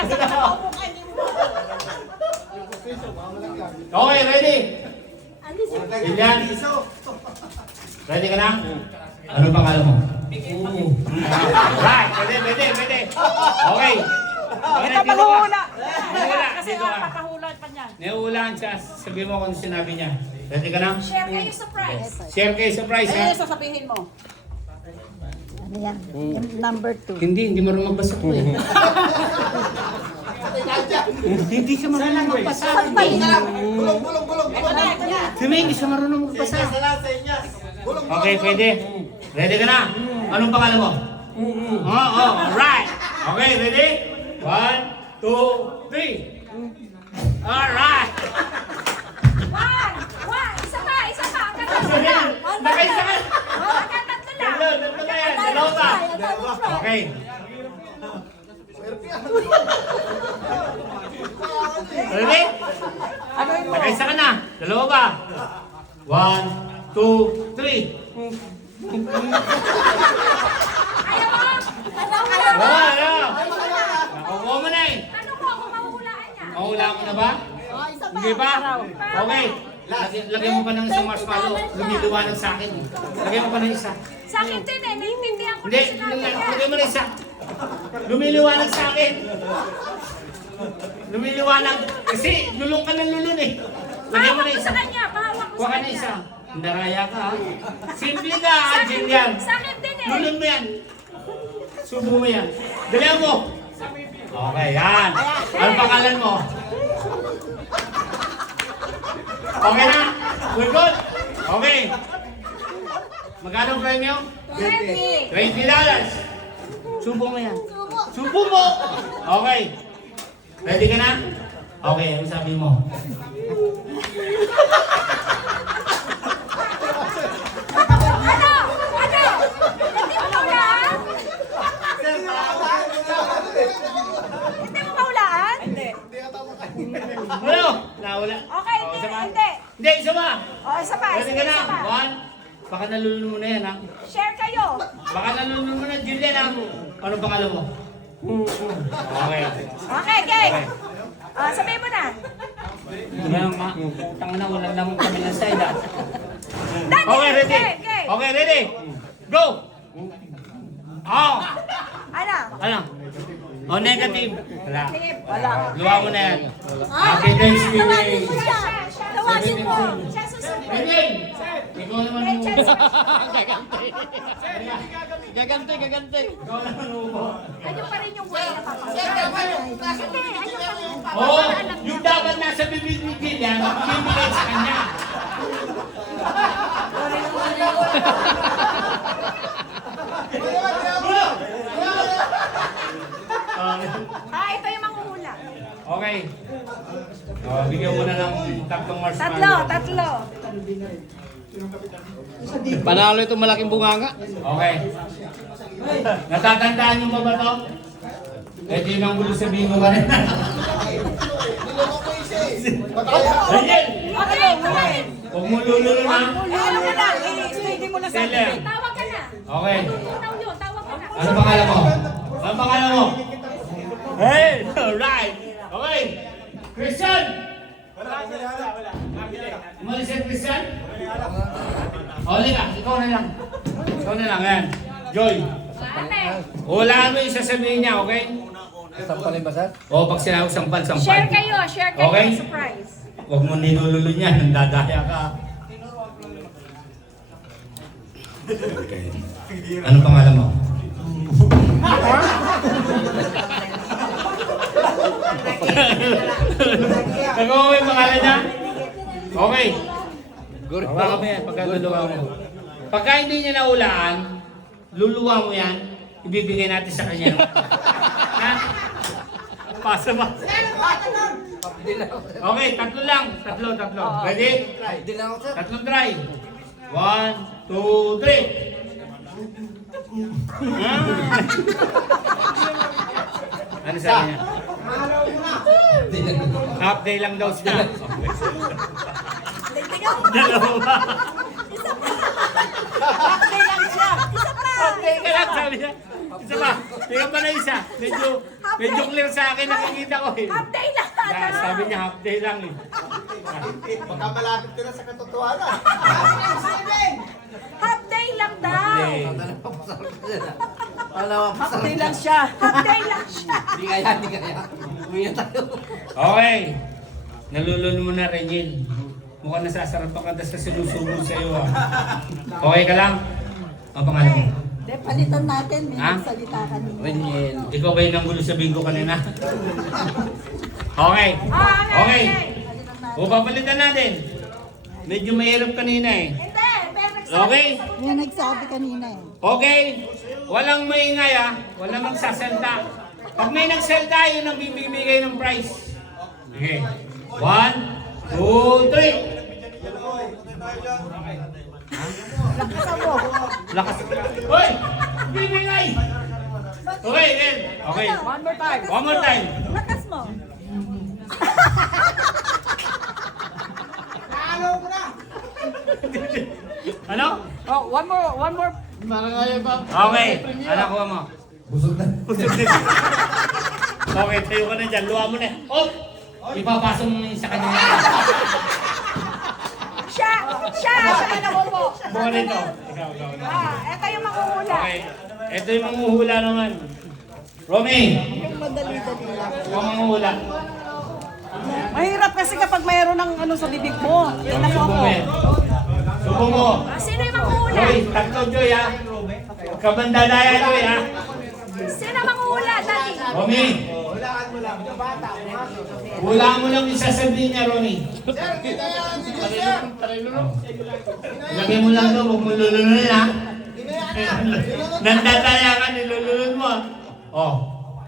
Sa nakaupo ka, hindi mo. Okay, ready? Jillian? Ready ka na? Ano pangalan mo? Right, pwede. Okay. Okay, dito ka. Papahula. Nahula, Kasi dito ka. papahulan pa niya. Nahulaan siya. Sabihin mo kung sinabi niya. Ready ka na? Share kayo sa prize. Share kayo sa prize, ha? Sasabihin mo. Ano yan? Number 2. Hindi marunong magbasa ko eh. Hindi siya marunong magbasa. Bulong. Sumi, hindi siya marunong magbasa. Okay, pwede. Ready ka na? Anong pangalan mo? Oo, alright. Okay, ready? 1, 2, 3. Alright. One. Isa pa. Hanggang tatlo lang. Nakaisa ka. Hanggang tatlo lang. Tatlo na yan. Dalawa pa. Okay. Ready? Nakaisa ka na. Dalawa pa. 1, 2, 3. Ayaw mo? Ano? Nakukuha mo na eh. Ano mo kung mahuhulaan niya? Mahula mo na ba? Hindi pa? Okay. Lagyan mo pa ng isang marshmallow. Lumiluwanag sa akin. Lagyan mo pa ng isa. Sa akin din eh. Naiintindihan ko na Hindi, sinabi niya. lagyan mo na isa. Lumiliwanag sa akin. Lumiliwanag. Kasi lulong ka ng lulun eh. Lagyan mo na Pahawak ko isa. sa kanya. Pahawak ko Kuha sa ka na kanya. isa. Naraya ka ha. Simple ka ha, Jillian. Sa akin din eh. Lulun mo yan. Subo mo yan. Dalihan mo. Okay, yan. Anong pangalan mo? Okay na? Good? Okay. Magkano ang premyo? $20. $20. Subo mo yan. Subo mo! Okay. Ready ka na? Okay, ano sabi mo? Ano? Hindi mo paulaan? Hindi mo paulaan? Ano? Nawala. Okay, Oh, hindi. isa pa? Hindi. Hindi, isa pa. O, isa pa. Ready ka na? Isa pa. 1. Baka nalulun mo na yan ha. Share kayo. Baka nalulun mo na, Julian ha. Ano pangalan mo? Okay. Okay. Sabihin mo na. Tanga na, wala lang kami ng side ha. Dali. Okay, ready? Okay. Okay, ready? Go! Oh! Ano? Ano? Oh, negative. Wala. Wala. Luwa mo na yan. Happy Thanksgiving. Tawagin mo. Siya susunod. Ready? Ikaw naman May mo. chance. Gagante. Ikaw naman mo. Ayun pa rin yung way na papasok. Hindi, ayun pa rin. Oo, yung dapat nasa bibig ni Gillian, bibigay sa kanya. Ito yung manghuhula. Okay. Bigyan mo na ng tatlong Tatlo. marshmallow. Panalo itong malaking bunganga. Okay. Natatandaan niyo ba to? Ito yun ang gulo sa bingo ka rin. Daniel! Okay. Huwag mo lululun ha. Ano mo lang, i-steady mo na sa Seller. akin. Tawag ka na. Okay. Tutunaw yun. Tawag ka na. Ano pangalan mo? Ano pangalan mo? Hey! Alright! Okay! Christian! Wala. Umalis si Christian? Oli ka, ikaw na lang. Ikaw na lang, yan. Joy. Ate. Hulaan mo yung sasabihin niya, okay? Sampalin ba, sir? O, pag sinabi sampal. Share kayo. Share kayo. Okay. Surprise. Huwag mo nilululun yan, nandadaya ka. Ano pangalan mo? Nagawa mo yung pangalan niya? Okay. Hawakan mo yan, pagkaluluwa mo. Pagka hindi niya naulaan, luluwa mo yan, ibibigay natin sa kanya. Ha? Pasa ba? Okay, tatlo lang. Tatlo. Ready? Hindi lang ako, sir. Tatlong try. 1, 2, 3. Ano sabi niya? Half day lang daw siya. Dalawa. Birthday lang siya. Half day ka lang sabi niya. Isa pa. Tingnan pa na isa. Medyo clear sa akin. Nakikita ko eh. Half day lang Yeah, sabi niya half day lang eh. Baka malapit ka na sa katotohanan. Half day lang daw. Day. Half day lang siya. Half day lang siya. Hindi kaya, hindi kaya. Uwi na tayo. Okay. Nalulun mo na, Regine. Mukhang nasasarap ka sa sinusubo sa iyo ah. Okay ka lang? Ang pangalan mo? De, palitan natin. May Ha? nagsalita kanina. Ringin. Ikaw ba yung nanggulo sa bingo kanina? Okay. Okay. O papalitan natin. Medyo mahirap kanina eh. Hindi, pero Okay? May nagsabi kanina eh. Okay? Walang maingay ah. Walang magsasalta. Pag may nagsalta, yun ang bibigay ng prize. Okay. 1, 2, 3. Lakasan mo. Lakas. Hoy! Bibigay! Okay, then. Okay. One more time. One more time. Lakas mo. Ano? Oh, one more. Okay. Ano kuha mo? Busog na. Okay, tayo ka na dyan. Luha mo na. Oh! Ipapasok mo sa kanya. siya na nakupo. Buka nito. Ikaw. Ito yung makuhula. Okay. Ito yung manguhula naman. Romy! Yung madali-dali lang. Ikaw manguhula. Mahirap kasi kapag mayroon ng ano sa bibig mo. Yun na po Subo ako. mo yan. Subo mo. Sino yung makuhula? Joy, tatlo Joy ha. Kabandadaya Joy ha. Sino makuhula, Daddy? Romy! Hulaan mo lang yung sasabihin niya, Romy. Ilagay mo lang doon, huwag mo lulunin ha. Nandadaya ka, nilulunod mo ha. Oh.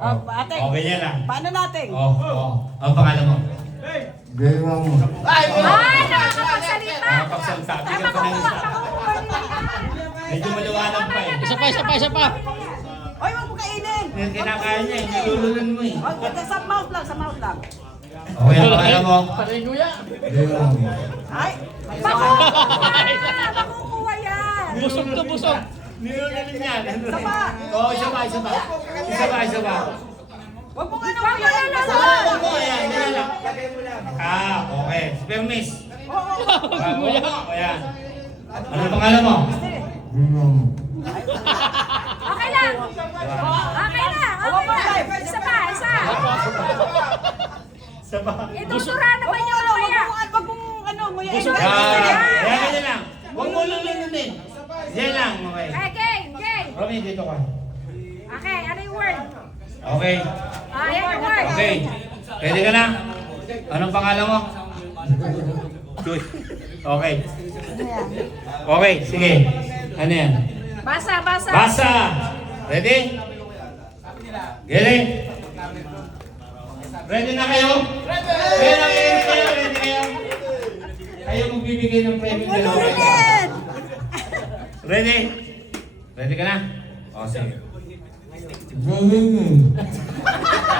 Ate, Okay yan ha. paano natin? Oh. Ang pangalan mo? Ay, nakakapagsalita. Nakakapagsalita. Bigyan ko ng isa. Medyo maliwanag pa eh. Isa pa. Oy, wag mo kainin. Yung kinakain niya eh, nilulunod mo eh. Wag, sa mouth lang, sa mouth lang. Okay, ang pangalan mo? Ay, Makukuha yan. Busog to, busog. Nilulunod niya. Isa pa. Oo, isa pa. Isa pa. Wag mo ano. Wag mo na lang. Oo, ayan, yan lang. Okay. Permis. Oo, ayan. Ano pangalan mo? Okay lang. Isa pa. Isa pa. Idudura naman yung mamaya. Wag mong ano, mo yan. Yan, ganyan lang. Huwag mo lulununin. Yan lang, okay. Okay. Romy, dito ka. Okay, ano yung word? Okay. Ayan yung word. Okay. Pwede ka na? Anong pangalan mo? Joy. Okay. Okay, sige. Ano yan? Basa. Basa! Ready? Ready? Ready na kayo? Ready kayo? Kayo magbibigay ng premyo dalawa. Ready? Ready ka na? O, sige.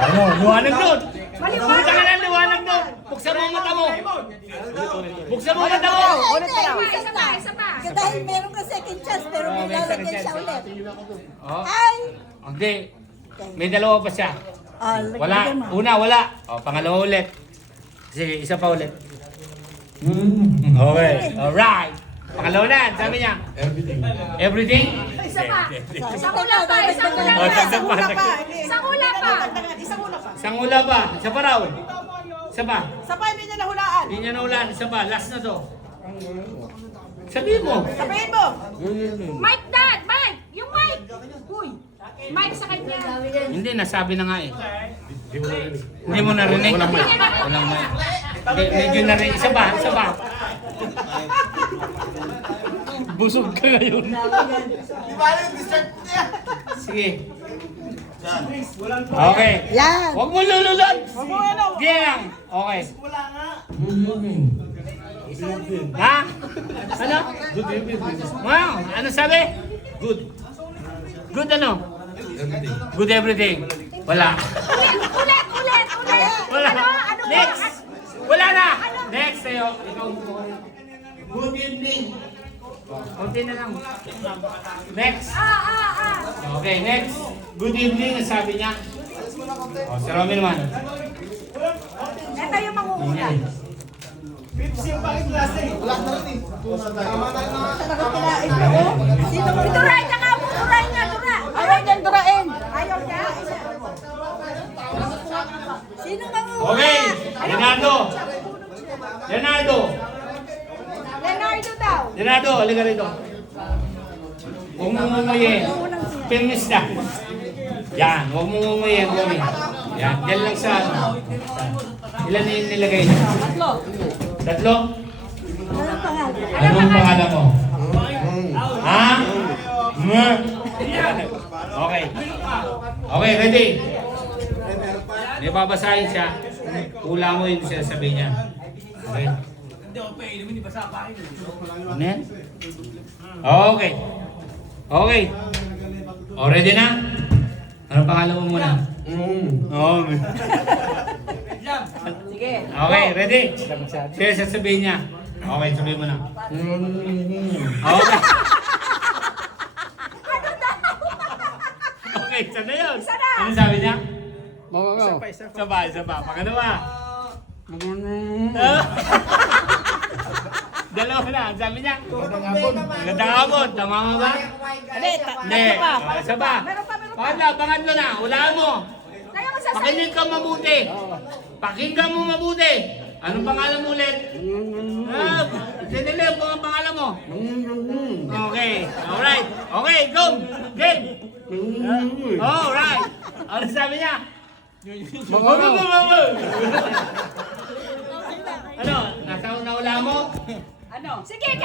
Ano? Liwanag doon! Pumunta ka na, liwanag doon! Buksan mo ang mata mo! Buksan mo ang mata mo! Isa pa. Dahil meron ka second chance pero may may second lalagay chance. siya ulit. Oh. Ay! Hindi. May dalawa pa siya. Lagyan Wala. mo. Una, wala. O, pangalawa ulit. Sige, isa pa ulit. Okay. Alright. Pangalawa na, sabi niya. Everything? Isa pa. Everything. Isang hula pa. Oh, dagdag pa. Isang hula pa. Isang hula pa. Sangula pa. Isa pa raw. Isa pa. Sa pa, hindi niya nahulaan. Hindi niya naulan. Isa pa. Last na to. Sabihin mo. Sabihin mo. Mike, Dad. Mike. Yung mic. Uy. Mike sa kanya. Hindi, nasabi na nga eh. Hindi mo narinig? Walang mic. Hindi, medyo narinig. Isa pa. Busog ka ngayon. Di ba yung dessert niya? Sige. Okay. Yan! Huwag mo lululod. Wag mo ano. Diyan lang. Okay. Ha? Ano? Good evening. Wow. Ano sabi? Good. Good ano? Good everything. Wala. Ulit. Wala. Ano? Next. Wala na. Next sa'yo. Ikaw mo. Good evening. Konti na lang. Next. Ah. Okay, next. Good evening, ang sabi niya. O, si Romy naman. Ito yung mangunguna. Wala na rin eh. Tama na na. Nakakalain ko. Sino mo ito? Duray na nga mo, duray na, dura. Ayaw niyang durain. Ayaw niya. Sino mangu? Okay, Leonardo. Leonardo. Leonardo daw. Leonardo, halika rito. Huwag mong ngumuyin. Feminist na. Yan, huwag mong ngumuyin, Romy. Yan, dyan lang sa ano. Ilan na yung nilagay niya? Tatlo. Tatlo? Anong pangalan? Anong pangalan mo? Ha? Okay. Okay, ready? May babasahin siya. Hula mo yung sinasabi niya. Okay? Ano yan? Okay. Okay. O, ready na? Anong pangalan mo muna? Okay. Sige. Okay, ready? Sige, sasabihin niya. Okay, sabihin mo na. Okay. Okay, isa na yun. Ano sabi niya? Isa pa. Pangalawa. Dalawa na, ang sabi niya. Magandang hapon, tama mo ba? Hindi, Hindi. tatlo pa. Isa pa. Pangatlo na, hulaan mo. Tayo mo sa Pakinig ka mabuti. Pakinggan mo mabuti. Anong pangalan mo ulit? Sinilim kung ang pangalan mo. Okay. Alright. Okay, go. Game. Alright. Ano sabi niya? Ano? Nasa una mo? Ano? Sige,